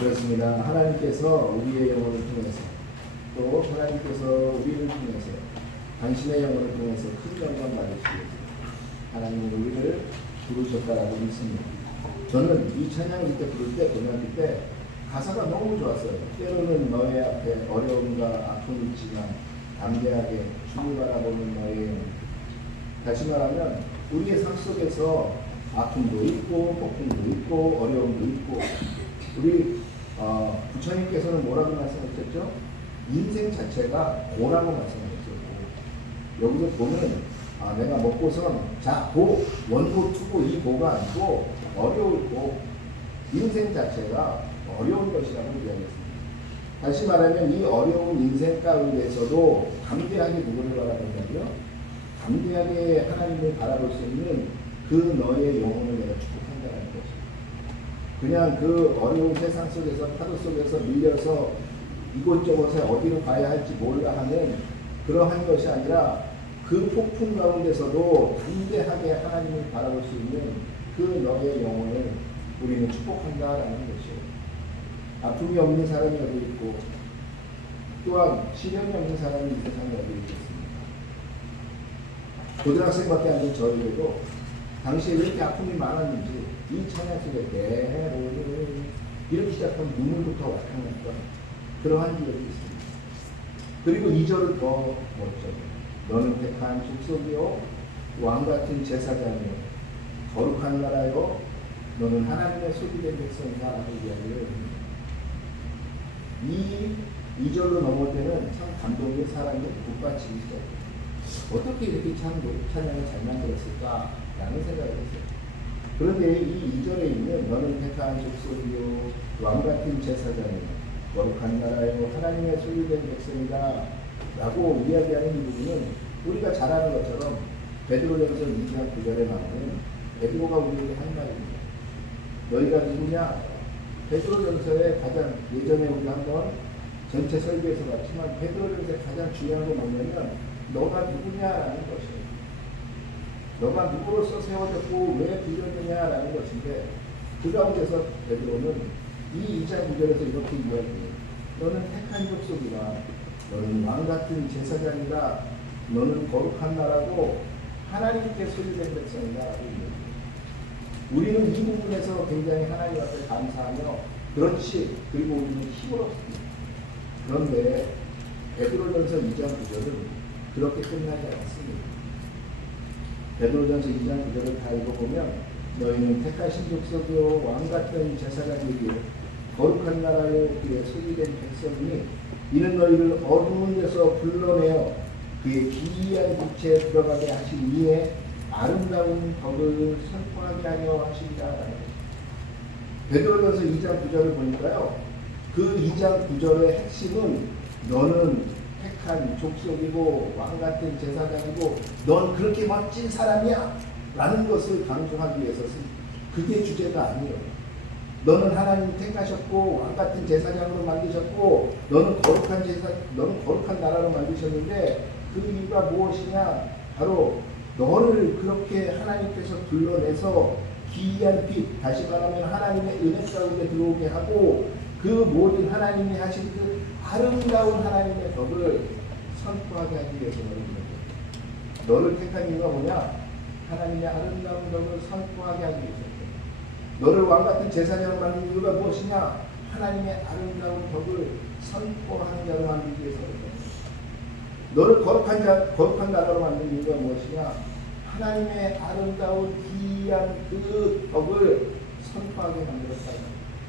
그렇습니다. 하나님께서 우리의 영혼을 통해서 또 하나님께서 우리를 통해서 당신의 영혼을 통해서 큰 영광 받으시기 위해서 하나님은 우리를 부르셨다라고 믿습니다. 저는 이 찬양을 그때 부를 때 고등학교 때 가사가 너무 좋았어요. 때로는 너의 앞에 어려움과 아픔이 있지만 담대하게 주를 바라보는 너의 영혼. 다시 말하면 우리의 삶 속에서 아픔도 있고 폭풍도 있고 어려움도 있고 우리 부처님께서는 뭐라고 말씀하셨죠? 인생 자체가 고라고 말씀하셨고 여기서 고는 내가 먹고선 자 고, 원고 투고 이 고가 아니고 어려울 고 인생 자체가 어려운 것이라고 이야기했습니다. 다시 말하면 이 어려운 인생 가운데서도 담대하게 누구를 바라본다고요? 담대하게 하나님을 바라볼 수 있는 그 너의 영혼을 내가 축복한다는 것입니다. 그냥 그 어려운 세상 속에서 파도 속에서 밀려서 이곳저곳에 어디로 가야 할지 몰라 하는 그러한 것이 아니라 그 폭풍 가운데서도 담대하게 하나님을 바라볼 수 있는 그 너의 영혼을 우리는 축복한다라는 것이에요. 아픔이 없는 사람이 어디 있고 또한 시련이 없는 사람이 이 세상에 어디 있겠습니까? 고등학생밖에 안 된 저희들도 당시에 왜 이렇게 아픔이 많았는지 이 찬양 속에 대로를 이렇게 시작하면 눈물부터 와닿았던 그러한 기억이 있습니다. 그리고 2절을 더 멋져. 너는 택한 족속이요 왕같은 제사장이요 거룩한 나라요 너는 하나님의 소비된 백성이다 라고 이야기를 합니다. 이 2절로 넘어올 때는 참 감동이 사람이 북받치기 시작해요. 어떻게 이렇게 찬양을 잘 만들었을까 라는 생각을 했어요. 그런데 이 2절에 있는 너는 택한 족속이요 왕같은 제사장이요 거룩한 나라요 하나님의 소유된 백성이다 라고 이야기하는 이 부분은 우리가 잘 아는 것처럼 베드로전서 2장 9절에 나오는 베드로가 우리에게 한 말입니다. 너희가 누구냐? 베드로전서의 가장 예전에 우리가 한번 전체 설교에서 봤지만 베드로전서의 가장 중요한 거 뭐냐면 너가 누구냐라는 것이에요. 너가 누구로서 세워졌고 왜 빌려드냐라는 것인데 그 가운데서 베드로는 이 2장 9절에서 이렇게 이야기해요. 너는 택한 족속이라 너는 왕같은 제사장이라 너는 거룩한 나라고 하나님께 소유된 백성이다 라고 이야기해요. 우리는 이 부분에서 굉장히 하나님 앞에 감사하며 그렇지 그리고 우리는 힘을 얻습니다. 그런데 베드로전서 2장 9절은 그렇게 끝나지 않습니다. 베드로전서 2장 9절을 다 읽어보면 너희는 택하신 족속이요 왕같은 제사장이기에 거룩한 나라요 그의 소유된 백성이니 이는 너희를 어두운 데서 불러내어 그의 기이한 빛에 들어가게 하신 이에 아름다운 덕을 선포하게 하려 하신다. 베드로전서 2장 9절을 보니까요. 그 2장 9절의 핵심은 너는 택한 족속이고 왕같은 제사장이고 넌 그렇게 멋진 사람이야 라는 것을 강조하기 위해서 그게 주제가 아니에요. 너는 하나님 택하셨고 왕같은 제사장으로 만드셨고 너는 거룩한 나라로 만드셨는데 그 이유가 무엇이냐? 바로 너를 그렇게 하나님께서 불러내서 기이한 빛, 다시 말하면 하나님의 은혜 가운데 들어오게 하고 그 모든 하나님이 하신 그 아름다운 하나님의 덕을 선포하게 하기 위해서 너를 택한 이유가 뭐냐? 하나님의 아름다운 덕을 선포하게 하기 위해서. 너를 왕같은 제사장을 만든 이유가 무엇이냐? 하나님의 아름다운 덕을 선포하는 자로 만들기 위해서. 너를 거룩한 나라로 만든 이유가 무엇이냐? 하나님의 아름다운 기이한 그 덕을 선포하게 만들었다.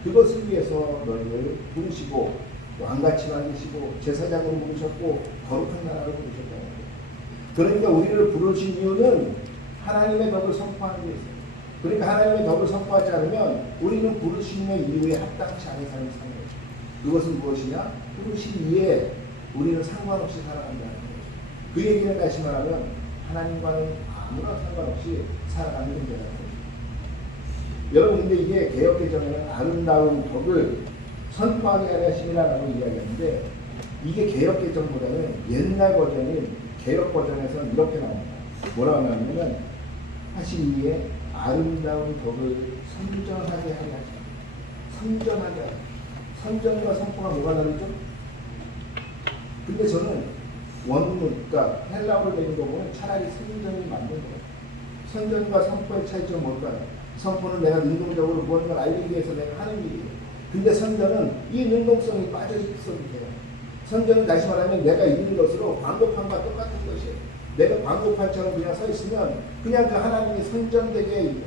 그것을 위해서 너희를 부르시고 왕같이 만드시고 제사장으로 부르셨고 거룩한 나라로 부르셨다. 그러니까 우리를 부르신 이유는 하나님의 덕을 선포하기 위해서. 그러니까 하나님의 덕을 선포하지 않으면 우리는 부르심의 이유에 합당치 않은 삶을 사는 거죠. 그것은 무엇이냐? 부르심 이에 우리는 상관없이 살아간다는 거죠. 그 얘기는 다시 말하면 하나님과는 아무런 상관없이 살아가는 문제라는 거죠. 여러분 근데 이게 개역개정에는 아름다운 덕을 선포하게 하려 하심이라고 이야기하는데 이게 개역개정보다는 옛날 버전인 개역 버전에서는 이렇게 나옵니다. 뭐라고 하냐면 하신 이에 아름다운 덕을 선전하게 하려 하십니다. 선전하게 하십니다. 선전과 선포가 뭐가 다르죠? 근데 저는 원문, 그러니까 헬라어로 되는 거 보면 차라리 선전이 맞는 거예요. 선전과 선포의 차이점은 뭘까요? 선포는 내가 능동적으로 무언가를 알리기 위해서 내가 하는 일이에요. 근데 선전은 이 능동성이 빠져 있어도 돼요. 선전은 다시 말하면 내가 있는 것으로 광고판과 똑같은 것이에요. 내가 광고판처럼 그냥 서 있으면 그냥 그 하나님이 선전되게 있는,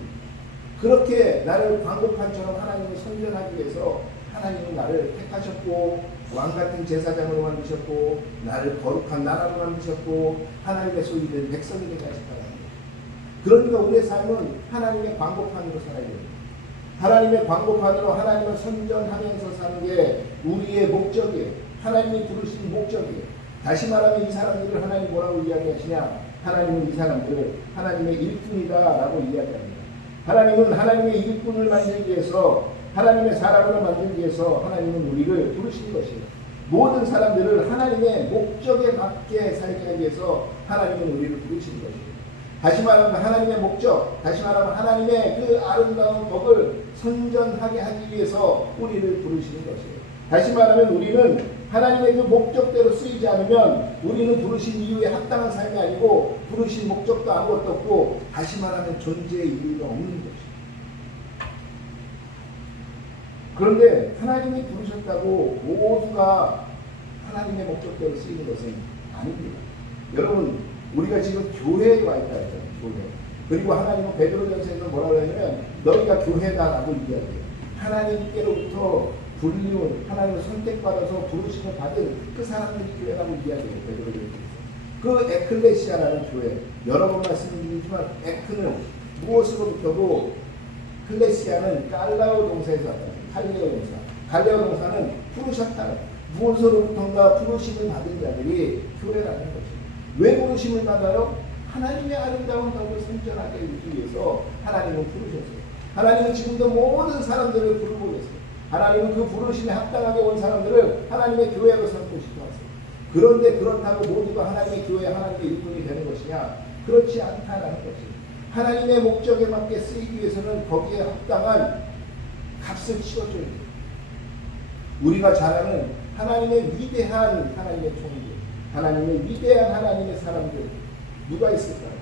그렇게 나를 광고판처럼 하나님을 선전하기 위해서 하나님은 나를 택하셨고 왕같은 제사장으로 만드셨고 나를 거룩한 나라로 만드셨고 하나님의 소유된 백성이 되게 하셨다는 거예요. 그러니까 우리의 삶은 하나님의 광고판으로 살아야 됩니다. 하나님의 광고판으로 하나님을 선전하면서 사는 게 우리의 목적이에요. 하나님이 부르신 목적이에요. 다시 말하면 이 사람들을 하나님 뭐라고 이야기하시냐? 하나님은 이 사람들을 하나님의 일꾼이다 라고 이야기합니다. 하나님은 하나님의 일꾼을 만들기 위해서, 하나님의 사람을 만들기 위해서 하나님은 우리를 부르신 것이에요. 모든 사람들을 하나님의 목적에 맞게 살게 하기 위해서 하나님은 우리를 부르신 것이에요. 다시 말하면 하나님의 목적, 다시 말하면 하나님의 그 아름다운 법을 선전하게 하기 위해서 우리를 부르시는 것이에요. 다시 말하면 우리는 하나님의 그 목적대로 쓰이지 않으면 우리는 부르신 이유에 합당한 삶이 아니고 부르신 목적도 아무것도 없고, 다시 말하면 존재의 이유가 없는 것이에요. 그런데 하나님이 부르셨다고 모두가 하나님의 목적대로 쓰이는 것은 아닙니다. 여러분, 우리가 지금 교회에 와 있다 했잖아요. 교회. 그리고 하나님은 베드로전서에서 뭐라고 하냐면 너희가 교회다라고 이야기해요. 하나님께로부터 불리운, 하나님을 선택받아서 부르심을 받은 그 사람들이 교회라고 이야기해요. 베드로전서에서. 그 에클레시아라는 교회, 여러 번 말씀드리지만 에크는 무엇으로부터고 클레시아는 갈라오 동사에서 왔다. 갈레오 동사. 갈레오 동사는 부르셨다는, 무엇으로부터인가 부르심을 받은 자들이 교회라는 것이죠. 왜 부르심을 받아요? 하나님의 아름다운 법을 선전하게 하기 위해서 하나님은 부르셨어요. 하나님은 지금도 모든 사람들을 부르고 계세요. 하나님은 그 부르심에 합당하게 온 사람들을 하나님의 교회로 삼고 싶어 하세요. 그런데 그렇다고 모두가 하나님의 교회, 하나님의 일꾼이 되는 것이냐? 그렇지 않다라는 것이에요. 하나님의 목적에 맞게 쓰이기 위해서는 거기에 합당한 값을 치러줘야 돼요. 우리가 잘 아는 하나님의 위대한 하나님의 총리, 하나님의 위대한 하나님의 사람들 누가 있을까요?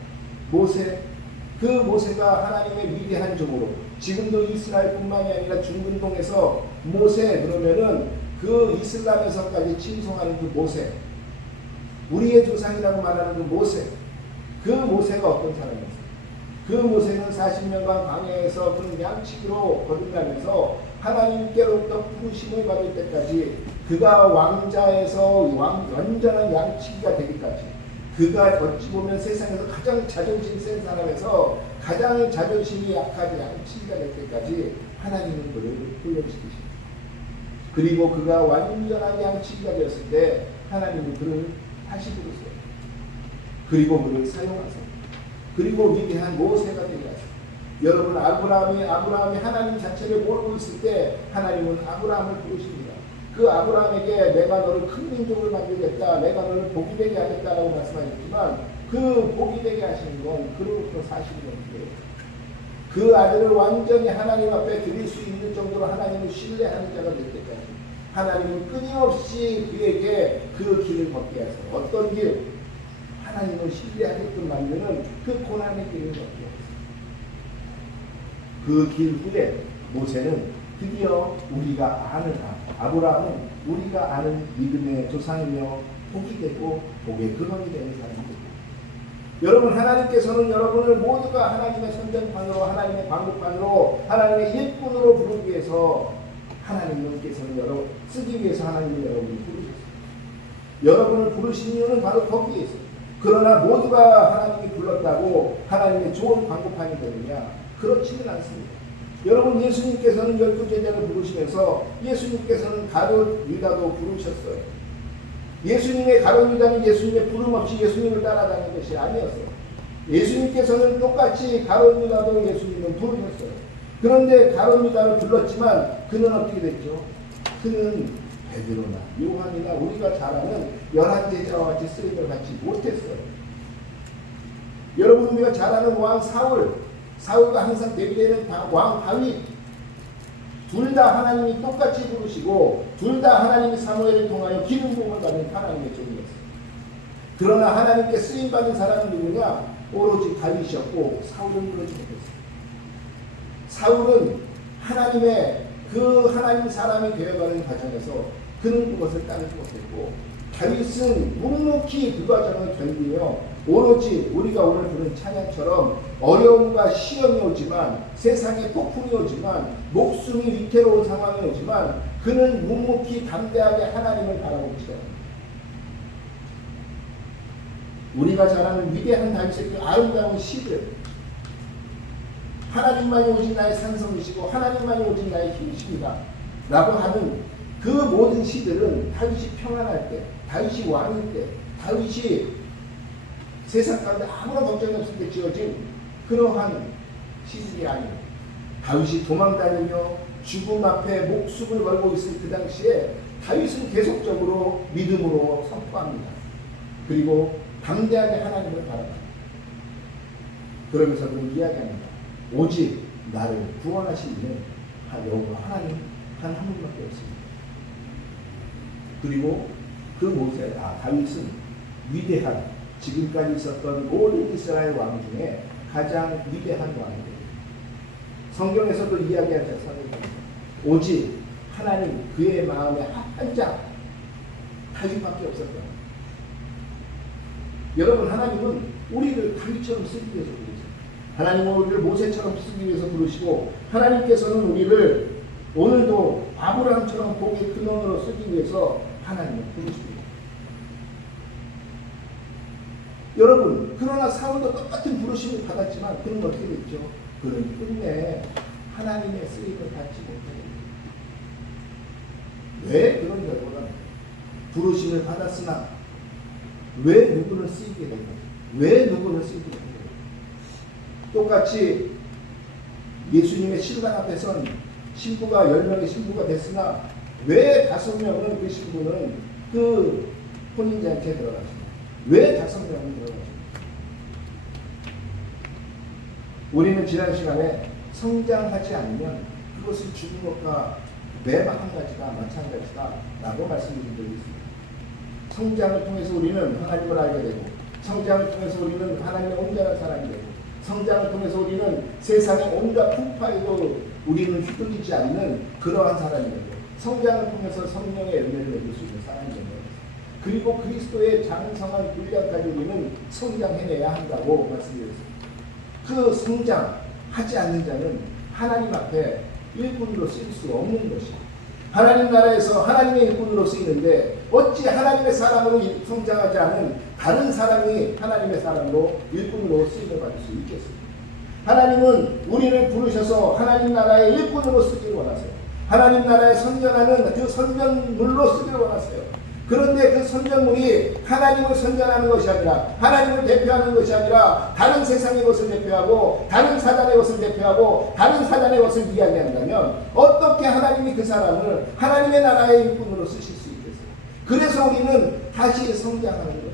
모세. 그 모세가 하나님의 위대한 종으로, 지금도 이스라엘뿐만이 아니라 중근동에서 모세 그러면은 그 이슬람에서까지 칭송하는 그 모세, 우리의 조상이라고 말하는 그 모세, 그 모세가 어떤 사람이었어요? 그 모세는 40년간 광야에서 그런 양치기로 거듭나면서 하나님께로부터 부르심을 받을 때까지, 그가 왕자에서 완전한 양치기가 되기까지, 그가 어찌 보면 세상에서 가장 자존심 센 사람에서 가장 자존심이 약하지 양치기가 될 때까지 하나님은 그를 훈련시키십니다. 그리고 그가 완전한 양치기가 되었을 때 하나님은 그를 다시 부르세요. 그리고 그를 사용하세요. 그리고 위대한 모세가 되게 하세요. 여러분, 아브라함이 하나님 자체를 모르고 있을 때 하나님은 아브라함을 부르십니다. 그 아브라함에게 내가 너를 큰 민족을 만들겠다, 내가 너를 복이 되게 하겠다라고 말씀하셨지만 그 복이 되게 하시는 건 그로부터 40년 뒤에 그 아들을 완전히 하나님 앞에 드릴 수 있는 정도로 하나님을 신뢰하는 자가 될 때까지 하나님은 끊임없이 그에게 그 길을 걷게 하세요. 어떤 길? 하나님을 신뢰하게끔 만드는 그 고난의 길을 걷게 하세요. 그 길 후에 모세는 드디어 우리가 아는 아브라함은 우리가 아는 믿음의 조상이며 복이 되고 복의 근원이 되는 사람입니다. 여러분, 하나님께서는 여러분을 모두가 하나님의 선전판으로, 하나님의 방법판으로, 하나님의 일꾼으로 부르기 위해서 하나님께서는 여러분 쓰기 위해서 하나님이 여러분을 부르셨어요. 여러분을 부르신 이유는 바로 거기에 있어요. 그러나 모두가 하나님이 불렀다고 하나님의 좋은 방법판이 되느냐? 그렇지는 않습니다. 여러분, 예수님께서는 12제자를 부르시면서 예수님께서는 가룟 유다도 부르셨어요. 예수님의 가룟 유다는 예수님의 부름 없이 예수님을 따라다니는 것이 아니었어요. 예수님께서는 똑같이 가룟 유다도 예수님을 부르셨어요. 그런데 가룟 유다를 불렀지만 그는 어떻게 됐죠? 그는 베드로나 요한이나 우리가 잘 아는 11제자와 같이 쓰임을 받지 못했어요. 여러분, 우리가 잘 아는 왕 사울과 항상 대비되는 왕 다윗, 둘 다 하나님이 똑같이 부르시고 둘 다 하나님이 사무엘을 통하여 기름 부음을 받은 하나님의 종이었어요. 그러나 하나님께 쓰임받은 사람은 누구냐? 오로지 다윗이었고 사울은 그러지 못했어요. 사울은 하나님의 그 하나님 사람이 되어가는 과정에서 그는 그것을 따르지 못했고, 다윗은 묵묵히 그 과정을 견디며 오로지 우리가 오늘 부른 찬양처럼 어려움과 시험이 오지만, 세상에 폭풍이 오지만, 목숨이 위태로운 상황이 오지만 그는 묵묵히 담대하게 하나님을 바라보고 있어요. 우리가 잘 아는 위대한 다윗의 그 아름다운 시들, 하나님만이 오직 나의 산성이시고 하나님만이 오직 나의 힘이십니다 라고 하는 그 모든 시들은 다윗이 평안할 때, 다윗이 왕일 때, 다윗이 세상 가운데 아무런 걱정이 없을 때 지어진 그러한 시들이 아니에요. 다윗이 도망다니며 죽음 앞에 목숨을 걸고 있을 그 당시에 다윗은 계속적으로 믿음으로 선포합니다. 그리고 담대하게 하나님을 바라봅니다. 그러면서 그는 이야기합니다. 오직 나를 구원하시는 여호와 하나님 한 분밖에 없습니다. 그리고 그 다윗은 위대한, 지금까지 있었던 모든 이스라엘 왕 중에 가장 위대한 왕이에요. 성경에서도 이야기하자 오직 하나님 그의 마음에 합한 자 다윗밖에 없었다. 여러분, 하나님은 우리를 다윗처럼 쓰기 위해서 부르세요. 하나님은 우리를 모세처럼 쓰기 위해서 부르시고, 하나님께서는 우리를 오늘도 아브라함처럼 복의 근원으로 쓰기 위해서 하나님을 부르십니다. 여러분, 그러나 사울도 똑같은 부르심을 받았지만 그는 어떻게 됐죠? 그는 끝내 하나님의 쓰임을 받지 못하게 됩니다. 왜 그런 결과가? 부르심을 받았으나 왜 누구를 쓰이게 된 거죠? 왜 누구를 쓰이게 된 거죠? 똑같이 예수님의 신랑 앞에 선 신부가 10명의 신부가 됐으나 왜 5명은 그 신부는 그 혼인잔치에 들어갔습니다? 왜 5명은 들어갔습니까? 우리는 지난 시간에 성장하지 않으면 그것은 죽은 것과 매 마찬가지다 라고 말씀드린 적이 있습니다. 성장을 통해서 우리는 하나님을 알게 되고, 성장을 통해서 우리는 하나님의 온전한 사람이 되고, 성장을 통해서 우리는 세상의 온갖 풍파에도 우리는 휘둘리지 않는 그러한 사람이 되고, 성장을 통해서 성령의 열매를 맺을 수 있는 사람이 되는 것입니다. 그리고 그리스도의 장성한 분량까지 우리는 성장해내야 한다고 말씀드렸습니다. 그 성장하지 않는 자는 하나님 앞에 일꾼으로 쓰일 수 없는 것입니다. 하나님 나라에서 하나님의 일꾼으로 쓰이는데 어찌 하나님의 사람으로 성장하지 않은 다른 사람이 하나님의 사람으로 일꾼으로 쓰임을 받을 수 있겠습니까? 하나님은 우리를 부르셔서 하나님 나라의 일꾼으로 쓰기를 원하세요. 하나님 나라에 선전하는 그 선전물로 쓰기를 원하세요. 그런데 그 선전물이 하나님을 선전하는 것이 아니라, 하나님을 대표하는 것이 아니라 다른 세상의 것을 대표하고 다른 사단의 것을 대표하고 다른 사단의 것을 이야기한다면 어떻게 하나님이 그 사람을 하나님의 나라의 일꾼으로 쓰실 수 있겠어요? 그래서 우리는 다시 성장하는 것이에요.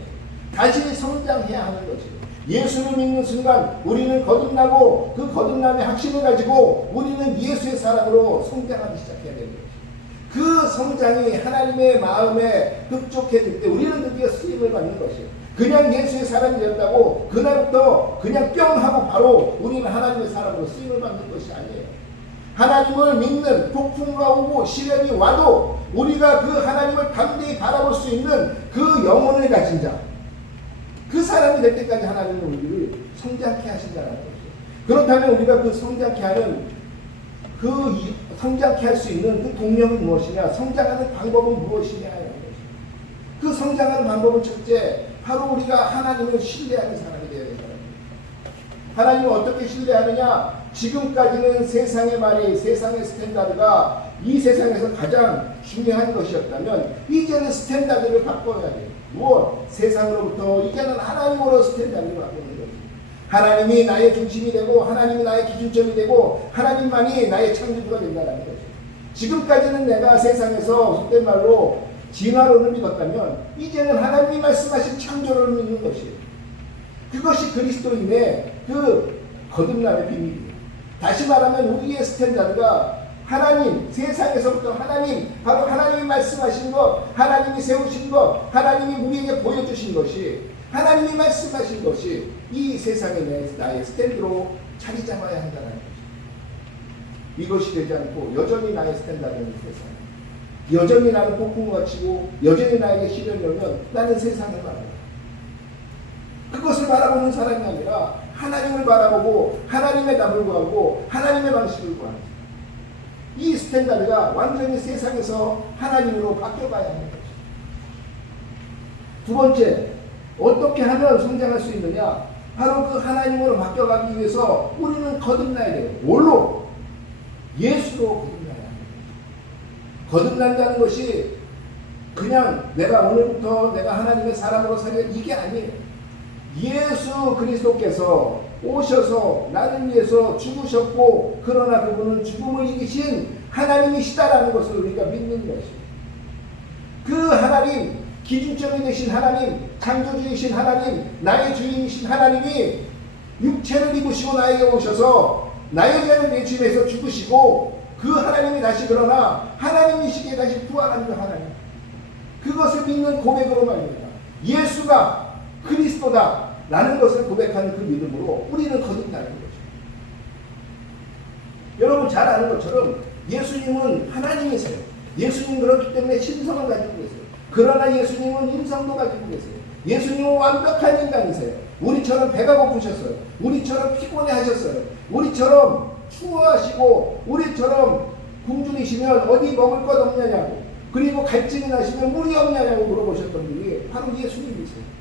다시 성장해야 하는 것이에요. 예수를 믿는 순간 우리는 거듭나고, 그 거듭남의 확신을 가지고 우리는 예수의 사람으로 성장하기 시작해야 되는 거예요. 그 성장이 하나님의 마음에 흡족해질 때 우리는 드디어 쓰임을 받는 것이에요. 그냥 예수의 사람이 되었다고 그날부터 그냥 뿅 하고 바로 우리는 하나님의 사람으로 쓰임을 받는 것이 아니에요. 하나님을 믿는, 폭풍과 오고 시련이 와도 우리가 그 하나님을 담대히 바라볼 수 있는 그 영혼을 가진 자, 그 사람이 될 때까지 하나님은 우리를 성장케 하신다는 것이죠. 그렇다면 우리가 그 성장케 하는, 성장케 할 수 있는 그 동력은 무엇이냐, 성장하는 방법은 무엇이냐 하는 것이죠. 그 성장하는 방법은 첫째, 바로 우리가 하나님을 신뢰하는 사람이 되어야 된다. 하나님을 어떻게 신뢰하느냐? 지금까지는 세상의 말이, 세상의 스탠다드가 이 세상에서 가장 중요한 것이었다면 이제는 스탠다드를 바꿔야 돼요. 무엇? 세상으로부터 이제는 하나님으로 스탠다드를 바꾸는 거죠. 하나님이 나의 중심이 되고, 하나님이 나의 기준점이 되고, 하나님만이 나의 창조주가 된다는 거죠. 지금까지는 내가 세상에서 속된 말로 진화론을 믿었다면 이제는 하나님이 말씀하신 창조론을 믿는 것이에요. 그것이 그리스도인의 그 거듭남의 비밀이에요. 다시 말하면 우리의 스탠다드가 하나님, 세상에서부터 하나님, 바로 하나님이 말씀하신 것, 하나님이 세우신 것, 하나님이 우리에게 보여주신 것이, 하나님이 말씀하신 것이 이 세상에 나의 스탠드로 자리 잡아야 한다는 거죠. 이것이 되지 않고 여전히 나의 스탠다드는 세상, 여전히 나는 폭풍과 치고 여전히 나에게 시련이 오면 나는 세상을 바라봐. 그것을 바라보는 사람이 아니라 하나님을 바라보고 하나님의 답을 구하고 하나님의 방식을 구하는, 이 스탠다드가 완전히 세상에서 하나님으로 바뀌어가야 하는 거죠. 두 번째, 어떻게 하면 성장할 수 있느냐? 바로 그 하나님으로 바뀌어가기 위해서 우리는 거듭나야 돼요. 뭘로? 예수로 거듭나야 합니다. 거듭난다는 것이 그냥 내가 오늘부터 내가 하나님의 사람으로 살려, 이게 아니에요. 예수 그리스도께서 오셔서 나를 위해서 죽으셨고, 그러나 그분은 죽음을 이기신 하나님이시다라는 것을 우리가 믿는 것입니다. 그 하나님, 기준점이 되신 하나님, 창조주이신 하나님, 나의 주인이신 하나님이 육체를 입으시고 나에게 오셔서 나의 죄를 대신해서 죽으시고, 그 하나님이 다시 그러나 하나님이시기에 다시 부활하는 그 하나님, 그것을 믿는 고백으로 말입니다. 예수가 그리스도다 라는 것을 고백하는 그 믿음으로 우리는 거듭나는 거죠. 여러분 잘 아는 것처럼 예수님은 하나님이세요. 예수님 그렇기 때문에 신성을 가지고 계세요. 그러나 예수님은 인성도 가지고 계세요. 예수님은 완벽한 인간이세요. 우리처럼 배가 고프셨어요. 우리처럼 피곤해 하셨어요. 우리처럼 추워하시고, 우리처럼 굶주리시면 어디 먹을 것 없냐냐고, 그리고 갈증이 나시면 물이 없냐냐고 물어보셨던 분이 바로 예수님이세요.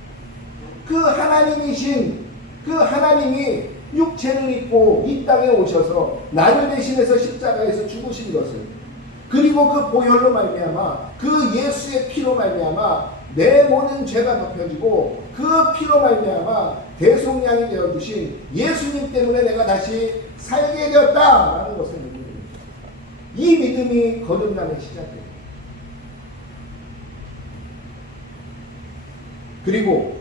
그 하나님이신 그 하나님이 육체를 입고 이 땅에 오셔서 나를 대신해서 십자가에서 죽으신 것을, 그리고 그 보혈로 말미암아 그 예수의 피로 말미암아 내 모든 죄가 덮여지고, 그 피로 말미암아 대속량이 되어주신 예수님 때문에 내가 다시 살게 되었다라는 것을 믿는 겁니다. 이 믿음이 거듭나는 시작입니다. 그리고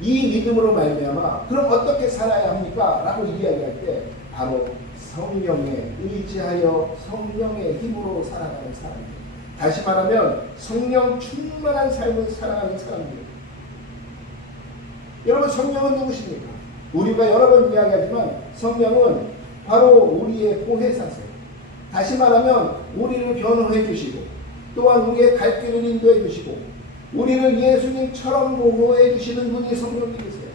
이 믿음으로 말미암아 그럼 어떻게 살아야 합니까? 라고 이야기할 때 바로 성령에 의지하여 성령의 힘으로 살아가는 사람들, 다시 말하면 성령 충만한 삶을 살아가는 사람들. 여러분, 성령은 누구십니까? 우리가 여러 번 이야기하지만 성령은 바로 우리의 보혜사세요. 다시 말하면 우리를 변호해 주시고, 또한 우리의 갈 길을 인도해 주시고, 우리를 예수님처럼 보호해 주시는 분이 성령님이세요.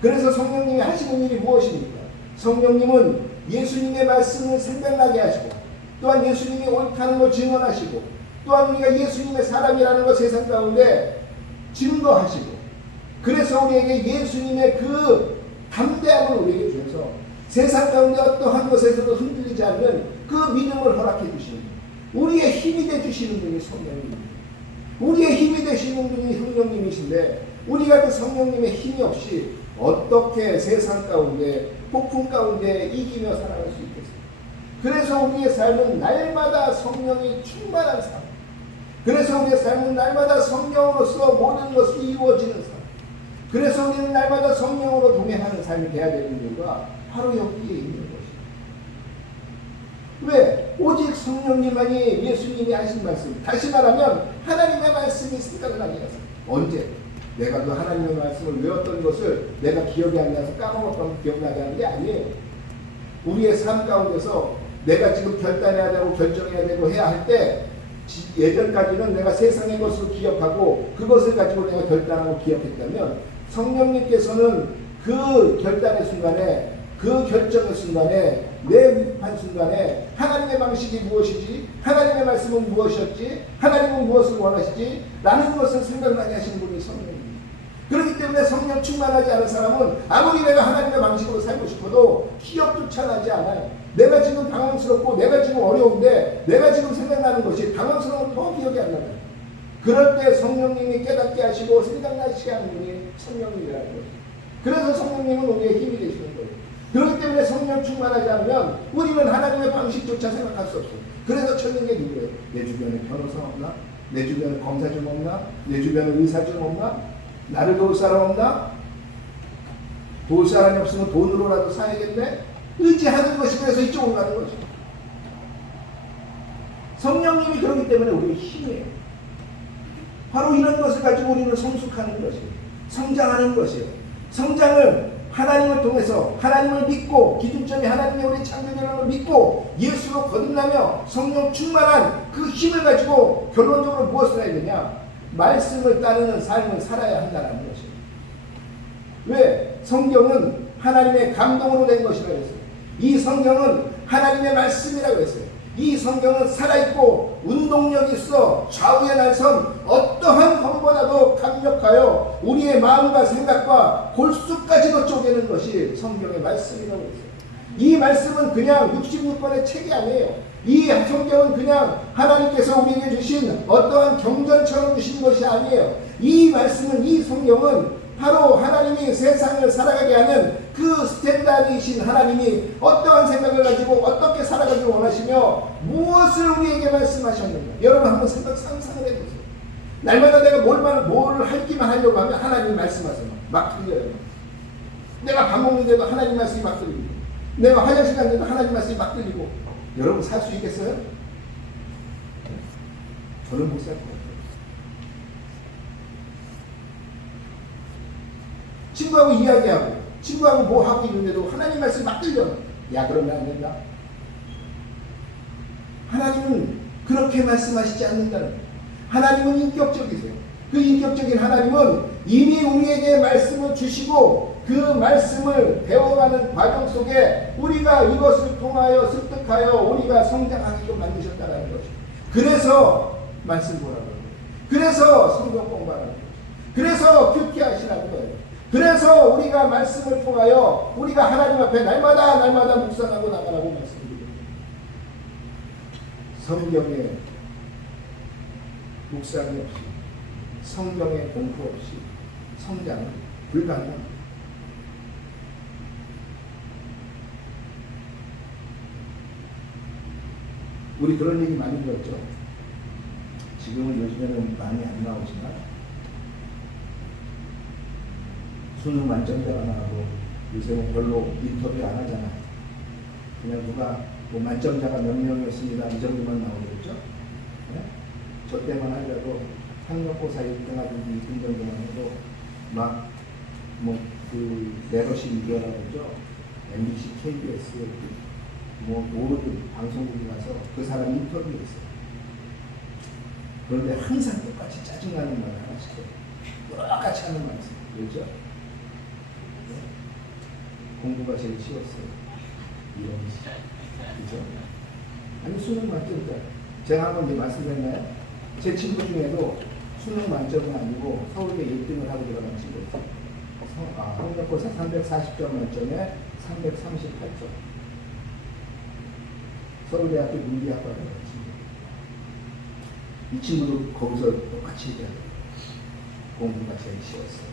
그래서 성령님이 하시는 일이 무엇입니까? 성령님은 예수님의 말씀을 생각나게 하시고, 또한 예수님이 옳다는 걸 증언하시고, 또한 우리가 예수님의 사람이라는 것 세상 가운데 증거하시고, 그래서 우리에게 예수님의 그 담대함을 우리에게 주셔서 세상 가운데 어떠한 것에서도 흔들리지 않는 그 믿음을 허락해 주시는 분, 우리의 힘이 되주시는 분이 성령입니다. 우리의 힘이 되시는 분이 성령님이신데, 우리가 그 성령님의 힘이 없이 어떻게 세상 가운데 폭풍 가운데 이기며 살아갈 수 있겠어요? 그래서 우리의 삶은 날마다 성령이 충만한 삶, 그래서 우리의 삶은 날마다 성령으로서 모든 것이 이루어지는 삶, 그래서 우리는 날마다 성령으로 동행하는 삶이 되어야 되는 이유가 바로 여기에 있는 것입니다. 왜? 오직 성령님만이 예수님이 하신 말씀, 다시 말하면 하나님의 말씀이 생각을 하게 하세요. 언제? 내가 그 하나님의 말씀을 외웠던 것을 내가 기억이 안 나서 까먹었던 기억나게 하는 게 아니에요. 우리의 삶 가운데서 내가 지금 결단해야 되고 결정해야 되고 해야 할 때, 예전까지는 내가 세상의 것을 기억하고 그것을 가지고 내가 결단하고 기억했다면, 성령님께서는 그 결단의 순간에, 그 결정의 순간에, 내 위급한 순간에 하나님의 방식이 무엇이지, 하나님의 말씀은 무엇이었지, 하나님은 무엇을 원하시지 라는 것을 생각나게 하시는 분이 성령입니다. 그렇기 때문에 성령 충만하지 않은 사람은 아무리 내가 하나님의 방식으로 살고 싶어도 기억조차 나지 않아요. 내가 지금 당황스럽고 내가 지금 어려운데 내가 지금 생각나는 것이 당황스러운 더 기억이 안 나요. 그럴 때 성령님이 깨닫게 하시고 생각나시게 하는 분이 성령님이라는 거죠. 그래서 성령님은 우리의 힘이 되시는 거예요. 그렇기 때문에 성령 충만하지 않으면 우리는 하나님의 방식조차 생각할 수 없어요. 그래서 찾는 게 누구예요? 내 주변에 변호사 없나? 내 주변에 검사 좀 없나? 내 주변에 의사 좀 없나? 나를 도울 사람 없나? 도울 사람이 없으면 돈으로라도 사야겠네? 의지하는 것이 그래서 이쪽으로 가는 거죠. 성령님이 그렇기 때문에 우리의 힘이에요. 바로 이런 것을 가지고 우리는 성숙하는 것이에요. 성장하는 것이에요. 성장을 하나님을 통해서 하나님을 믿고 기준점이 하나님의 우리 창조주를 믿고 예수로 거듭나며 성령 충만한 그 힘을 가지고 결론적으로 무엇을 해야 되냐? 말씀을 따르는 삶을 살아야 한다는 것이에요. 왜? 성경은 하나님의 감동으로 된 것이라고 했어요. 이 성경은 하나님의 말씀이라고 했어요. 이 성경은 살아있고 운동력이 있어 좌우에 날선 어떠한 검보다도 강력하여 우리의 마음과 생각과 골수까지도 쪼개는 것이 성경의 말씀이라고 했어요. 이 말씀은 그냥 66권의 책이 아니에요. 이 성경은 그냥 하나님께서 우리에게 주신 어떠한 경전처럼 주신 것이 아니에요. 이 말씀은, 이 성경은 바로 하나님이 세상을 살아가게 하는 그 스탠다드이신 하나님이 어떠한 생각을 가지고 어떻게 살아가길 원하시며 무엇을 우리에게 말씀하셨는가. 여러분 한번 상상을 해보세요. 날마다 내가 뭘 할기만 하려고 하면 하나님이 말씀하세요. 막 들려요. 내가 밥 먹는데도 하나님 말씀이 막 들리고, 내가 화장실 갔는데도 하나님 말씀이 막 들리고. 여러분 살 수 있겠어요? 저는 못 살 것 같아요. 친구하고 이야기하고 친구하고 뭐 하고 있는데도 하나님 말씀이 막 들려. 야, 그러면 안 된다. 하나님은 그렇게 말씀하시지 않는다는 거예요. 하나님은 인격적이세요. 그 인격적인 하나님은 이미 우리에게 말씀을 주시고 그 말씀을 배워가는 과정 속에 우리가 이것을 통하여 습득하여 우리가 성장하기도 만드셨다는 거죠. 그래서 말씀 보라고 해요. 그래서 성경 공부하라는 거죠. 그래서 큐티하시라는 거예요. 그래서 우리가 말씀을 통하여 우리가 하나님 앞에 날마다 묵상하고 나가라고 말씀드립니다. 성경의 묵상이 없이, 성경의 공부 없이 성장은 불가능합니다. 우리 그런 얘기 많이 들었죠. 지금은 요즘에는 많이 안 나오지만 수능 만점자가 나오고 요새는 별로 인터뷰 안 하잖아요. 그냥 누가 뭐 만점자가 몇 명이었습니다 이 정도만 나오겠죠. 네? 저 때만 하더라도 학력고사 1등하든지 2등 정도만 해도 막 뭐 그 내러시 미디어라고 그러죠. MBC, KBS 뭐 모든 방송국에 가서 그 사람 인터뷰했어요. 그런데 항상 똑같이 짜증나는 말 하나씩 해요. 똑같이 하는 말 있어요. 그렇죠? 공부가 제일 쉬웠어요. 이런 식. 그죠? 아니, 수능 만점자. 제가 한번 이제 말씀드렸나요? 제 친구 중에도 수능 만점은 아니고 서울대 1등을 하고 들어간 친구 있어요. 학력고사 340점 만점에 338점. 서울대학교 물리학과 들어간 친구. 이 친구도 거기서 똑같이 얘기하더라고요. 공부가 제일 쉬웠어요.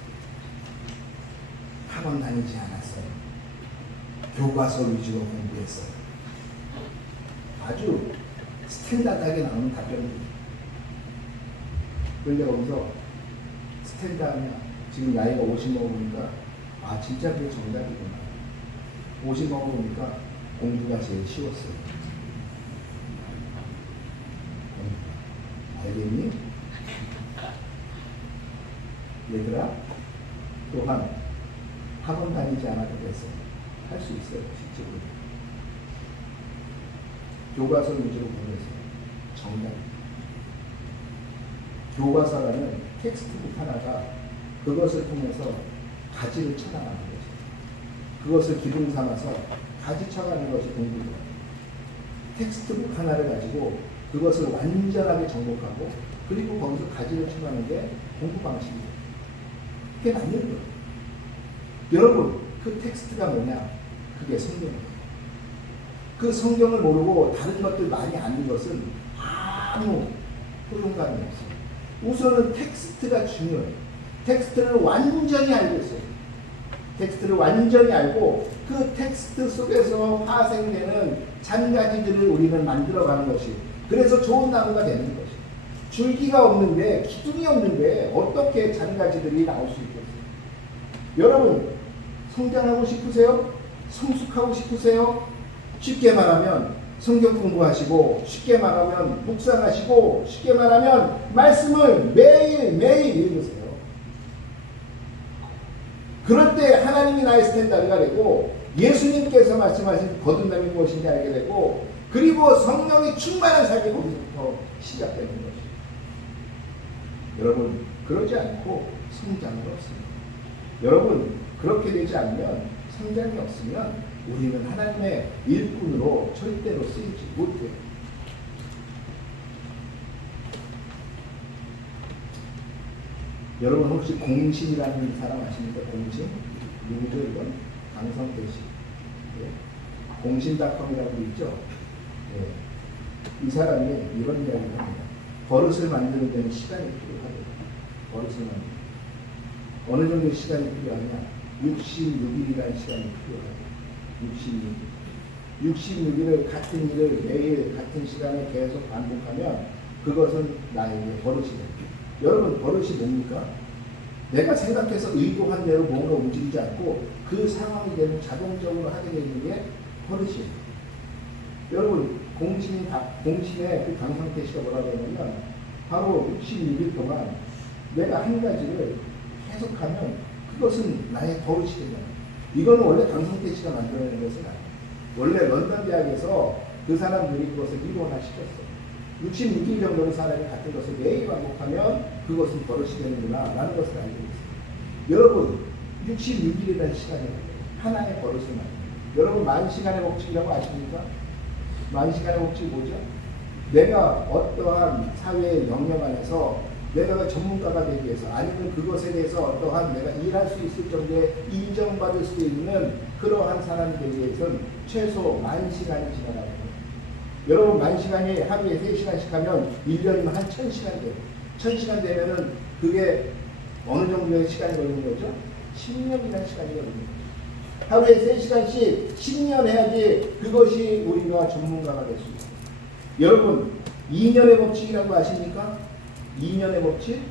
학원 다니지 않았어요. 교과서 위주로 공부했어요. 아주 스탠다드하게 나오는 답변입니다. 그런데 거기서 스탠다드냐, 지금 나이가 50 먹으니까 아 진짜 그게 정답이구나. 50 먹으니까 공부가 제일 쉬웠어요. 알겠니? 얘들아, 또한 학원 다니지 않아도 됐어요. 할 수 있어요, 실제로. 교과서 위주로 공부해서 정답. 교과서라는 텍스트북 하나가 그것을 통해서 가지를 쳐나가는 거죠. 그것을 기둥 삼아서 가지 쳐가는 것이 공부죠. 텍스트북 하나를 가지고 그것을 완전하게 정복하고 그리고 거기서 가지를 쳐가는 게 공부 방식이에요. 그게 맞는 거예요. 여러분, 그 텍스트가 뭐냐? 그게 성경이에요. 그 성경을 모르고 다른 것들 많이 아는 것은 아무 효용감이 없어요. 우선은 텍스트가 중요해요. 텍스트를 완전히 알고 있어요. 텍스트를 완전히 알고 그 텍스트 속에서 파생되는 잔가지들을 우리는 만들어가는 것이, 그래서 좋은 나무가 되는 것이. 줄기가 없는데, 기둥이 없는데 어떻게 잔가지들이 나올 수 있겠어요? 여러분, 성장하고 싶으세요? 성숙하고 싶으세요? 쉽게 말하면 성경 공부하시고, 쉽게 말하면 묵상하시고, 쉽게 말하면 말씀을 매일매일 읽으세요. 그럴 때 하나님이 나의 스탠다드가 되고, 예수님께서 말씀하신 거듭남이 무엇인지 알게 되고, 그리고 성령이 충만한 삶이 거기서부터 시작되는 것입니다. 여러분, 그러지 않고 성장은 없습니다. 여러분, 그렇게 되지 않으면, 성장이 없으면 우리는 하나님의 일꾼으로 절대로 쓰이지 못해요. 여러분 혹시 공신이라는 사람 아십니까? 공신? 누구죠 이건? 강성태 씨. 예. 공신닷컴이라고 있죠? 예. 이 사람이 이런 이야기를 합니다. 버릇을 만드는 데는 시간이 필요하대요. 버릇을 만드는 어느 정도 시간이 필요하냐? 66일이라는 시간이 필요하대요. 66일을 같은 일을 매일 같은 시간에 계속 반복하면 그것은 나에게 버릇이 됩니다. 여러분, 버릇이 뭡니까? 내가 생각해서 의도한 대로 뭔가 움직이지 않고 그 상황이 되면 자동적으로 하게 되는 게 버릇이에요. 여러분, 공신의 그 강성태 씨가 뭐라고 하냐면 바로 66일 동안 내가 한 가지를 계속하면 그것은 나의 버릇이 된다. 이거는 원래 강성태 씨가 만들어낸 것은 아니에요. 원래 런던 대학에서 그 사람들이 그것을 이론화시켰어요. 66일 정도는 사람이 같은 것을 매일 반복하면 그것은 버릇이 되는구나 라는 것을 알고 있습니다. 여러분, 66일이라는 시간이 하나의 버릇을 만듭니다. 여러분, 만시간의 법칙이라고 아십니까? 만시간의 법칙이 뭐죠? 내가 어떠한 사회의 영역 안에서 내가 전문가가 되기 위해서 아니면 그것에 대해서 어떠한 내가 일할 수 있을 정도의 인정받을 수 있는 그러한 사람이 되기 위해서는 최소 10,000시간이 지나가야 돼요. 여러분, 10,000시간이 하루에 3시간씩 하면 1년이면 한 1,000시간 돼요. 1,000시간 되면은 그게 어느 정도의 시간이 걸리는 거죠? 10년이라는 시간이 걸리는 거죠. 하루에 3시간씩 10년 해야지 그것이 우리가 전문가가 될 수 있어요. 여러분, 2년의 법칙이라는 거 아십니까? 2년의 법칙?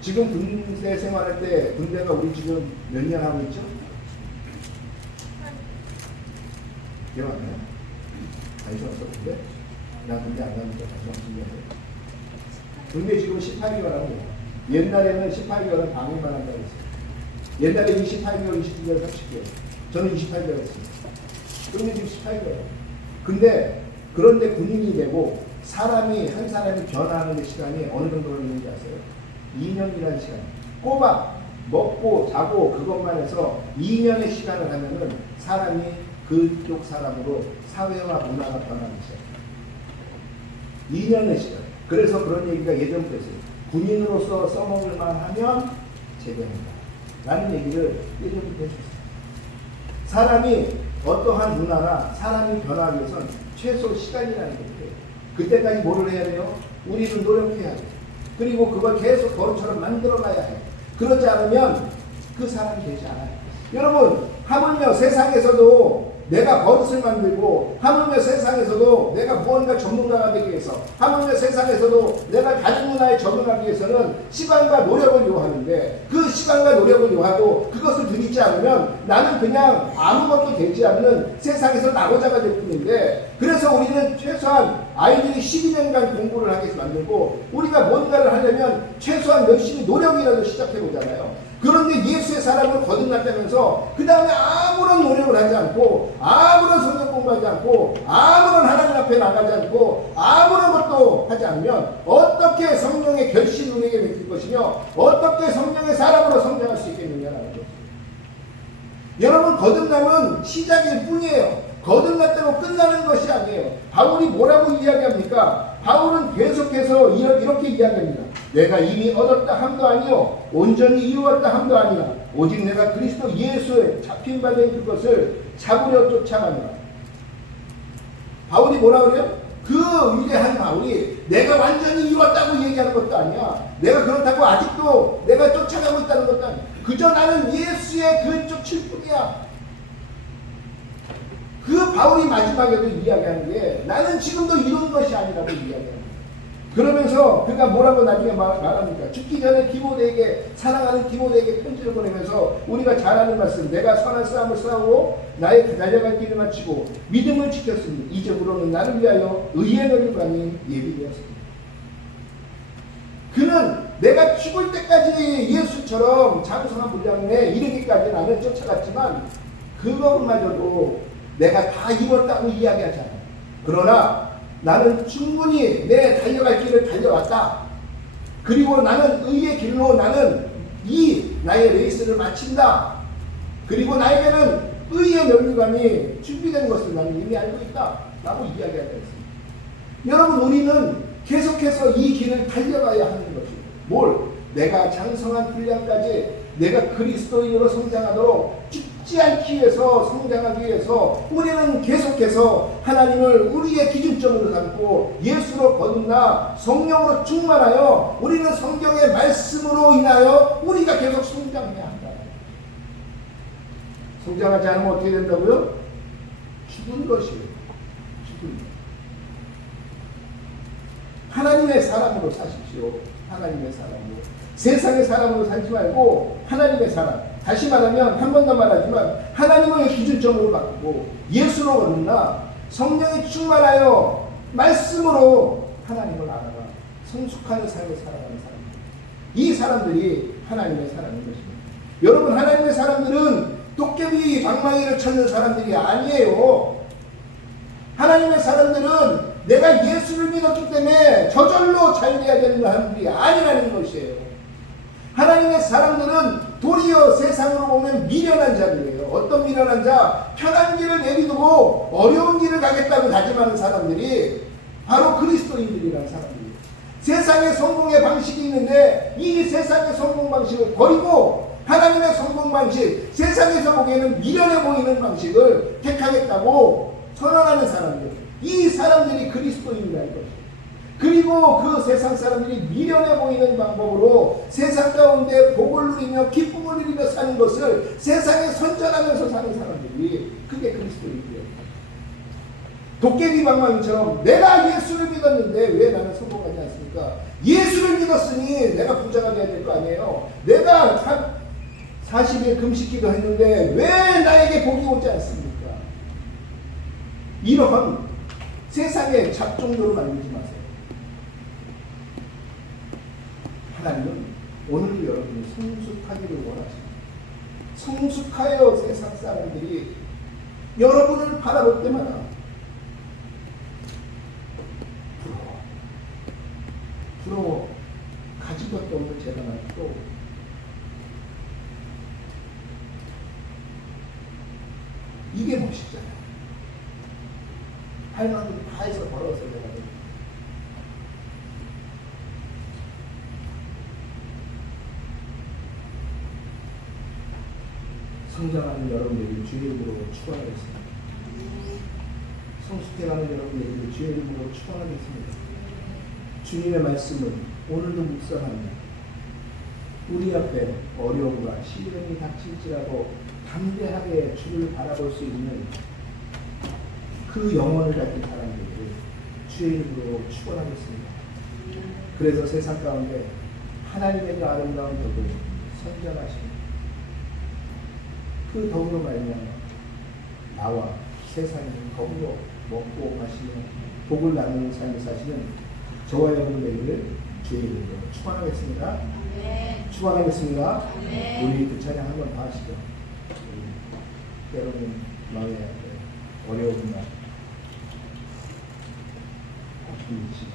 지금 군대 생활할 때 군대가 우리 지금 몇 년 하고 있죠? 기억 안 나요? 관심 없었는데? 난 군대 안 가니까 관심 없는데. 군대 지금 18개월 하고 있어요. 옛날에는 18개월은 방위만 한다고 했어요. 옛날에 28개월, 29개월, 30개월. 저는 28개월 했습니다. 그런데 지금 18개월. 근데 그런데 군인이 되고 사람이 한 사람이 변화하는 데 시간이 어느 정도 걸리는지 아세요? 2년이라는 시간. 꼬박 먹고 자고 그것만 해서 2년의 시간을 하면은 사람이 그쪽 사람으로 사회와 문화가 변하기 시작해요. 2년의 시간. 그래서 그런 얘기가 예전부터 했어요. 군인으로서 써먹을 만하면 제대로다 라는 얘기를 예전부터 했었어요. 사람이 어떠한 문화나 사람이 변하기 위해서는 최소 시간이라는 게 있어요. 그때까지 뭐를 해야 돼요? 우리는 노력해야 돼요. 그리고 그걸 계속 버릇처럼 만들어가야 해요. 그러지 않으면 그 사람이 되지 않아요. 여러분, 하물며 세상에서도 내가 버릇을 만들고 하물며 세상에서도 내가 무언가 전문가가 되기 위해서 하물며 세상에서도 내가 다른 문화에 적응하기 위해서는 시간과 노력을 요하는데 그 시간과 노력을 요하고 그것을 들이지 않으면 나는 그냥 아무것도 되지 않는 세상에서 나고자가 될 뿐인데 그래서 우리는 최소한 아이들이 12년간 공부를 하게 만들고 우리가 뭔가를 하려면 최소한 열심히 노력이라도 시작해보잖아요. 그런데 예수의 사람을 거듭났다면서 그 다음에 아무런 노력을 하지 않고 아무런 성경 공부하지 않고 아무런 하나님 앞에 나가지 않고 아무런 것도 하지 않으면 어떻게 성령의 결실을 우리에게 맺을 것이며 어떻게 성령의 사람으로 성장할 수 있겠느냐라는 거죠. 여러분, 거듭남은 시작일 뿐이에요. 거듭났다고 끝나는 것이 아니에요. 바울이 뭐라고 이야기합니까? 바울은 계속해서 이렇게 이야기합니다. 내가 이미 얻었다 함도 아니요 온전히 이루었다 함도 아니라 오직 내가 그리스도 예수에 잡힌 바 된 그것을 잡으려 쫓아가노라. 바울이 뭐라 그래요? 그 위대한 바울이 내가 완전히 이루었다고 얘기하는 것도 아니야. 내가 그렇다고 아직도 내가 쫓아가고 있다는 것도 아니야. 그저 나는 예수의 그 쫓을 뿐이야. 그 바울이 마지막에도 이야기하는 게 나는 지금도 이룬 것이 아니라고 이야기합니다. 그러면서 그가 뭐라고 나중에 말합니까? 죽기 전에 디모데에게, 사랑하는 디모데에게 편지를 보내면서 우리가 잘 아는 말씀, 내가 선한 싸움을 싸우고 나의 달려갈 길을 마치고 믿음을 지켰으니 이적으로는 나를 위하여 의의 멸류관이 예비되었습니다. 그는 내가 죽을 때까지 예수처럼 장성한 분량에 이르기까지 나는 쫓아갔지만 그것마저도 내가 다 이뤘다고 이야기하지 않아요. 그러나 나는 충분히 내 달려갈 길을 달려왔다. 그리고 나는 의의 길로 나는 이 나의 레이스를 마친다. 그리고 나에게는 의의 면류관이 준비된 것을 나는 이미 알고 있다. 라고 이야기하고 있습니다. 여러분, 우리는 계속해서 이 길을 달려가야 하는 것입니다. 뭘? 내가 장성한 분량까지 내가 그리스도인으로 성장하도록 죽지 않기 위해서, 성장하기 위해서 우리는 계속해서 하나님을 우리의 기준점으로 삼고 예수로 거듭나 성령으로 충만하여 우리는 성경의 말씀으로 인하여 우리가 계속 성장해야 한다. 성장하지 않으면 어떻게 된다고요? 죽은 것이에요. 죽은 것. 하나님의 사람으로 사십시오. 하나님의 사람으로. 세상의 사람으로 살지 말고 하나님의 사람. 다시 말하면, 한 번 더 말하지만 하나님을 기준점으로 바꾸고 예수로 거듭나 성령에 충만하여 말씀으로 하나님을 알아가 성숙하는 삶을 살아가는 사람. 이 사람들이 하나님의 사람인 것입니다. 여러분, 하나님의 사람들은 도깨비 방망이를 찾는 사람들이 아니에요. 하나님의 사람들은 내가 예수를 믿었기 때문에 저절로 잘 돼야 되는 사람들이 아니라는 것이에요. 하나님의 사람들은 도리어 세상으로 보면 미련한 자들이에요. 어떤 미련한 자? 편한 길을 내비두고 어려운 길을 가겠다고 다짐하는 사람들이 바로 그리스도인들이라는 사람들이에요. 세상의 성공의 방식이 있는데 이 세상의 성공 방식을 버리고 하나님의 성공 방식, 세상에서 보기에는 미련해 보이는 방식을 택하겠다고 선언하는 사람들, 이 사람들이 그리스도인이라는 것이에요. 그리고 그 세상 사람들이 미련해 보이는 방법으로 세상 가운데 복을 누리며 기쁨을 누리며 사는 것을 세상에 선전하면서 사는 사람들이, 그게 그리스도인이에요. 도깨비 방망이처럼 내가 예수를 믿었는데 왜 나는 성공하지 않습니까? 예수를 믿었으니 내가 부자가 돼야 될 거 아니에요. 내가 40일 금식기도 했는데 왜 나에게 복이 오지 않습니까? 이런 세상의 잡종들을 만들지 마세요. 하나님은 오늘도 여러분이 성숙하기를 원하십니다. 성숙하여 세상 사람들이 여러분을 바라볼 때마다 부러워. 가진 것도 없는 재단을 부러워. 이게 멋있잖아요. 할 만큼 다 해서 벌어서 내가 성장하는 여러분들이 주의 이름으로 축원하겠습니다. 성숙해가는 여러분들이 주의 이름으로 축원하겠습니다. 주님의 말씀은 오늘도 묵상합니다. 우리 앞에 어려움과 시련이 닥칠지라도 담대하게 주를 바라볼 수 있는 그 영혼을 가진 사람들을 주의 이름으로 축원하겠습니다. 그래서 세상 가운데 하나님의 그 아름다운 덕을 선전하십니다. 그 덕으로 말미암아 나와 세상이 더불어 먹고 마시며 복을 나누는 삶을 사시는 저와 여러분 되기를 주의 이름으로 축원하겠습니다. 축원하겠습니다. 우리 그 찬양 한번 다 하시죠. 때로는 마음에 어려움이나 아픔이 있지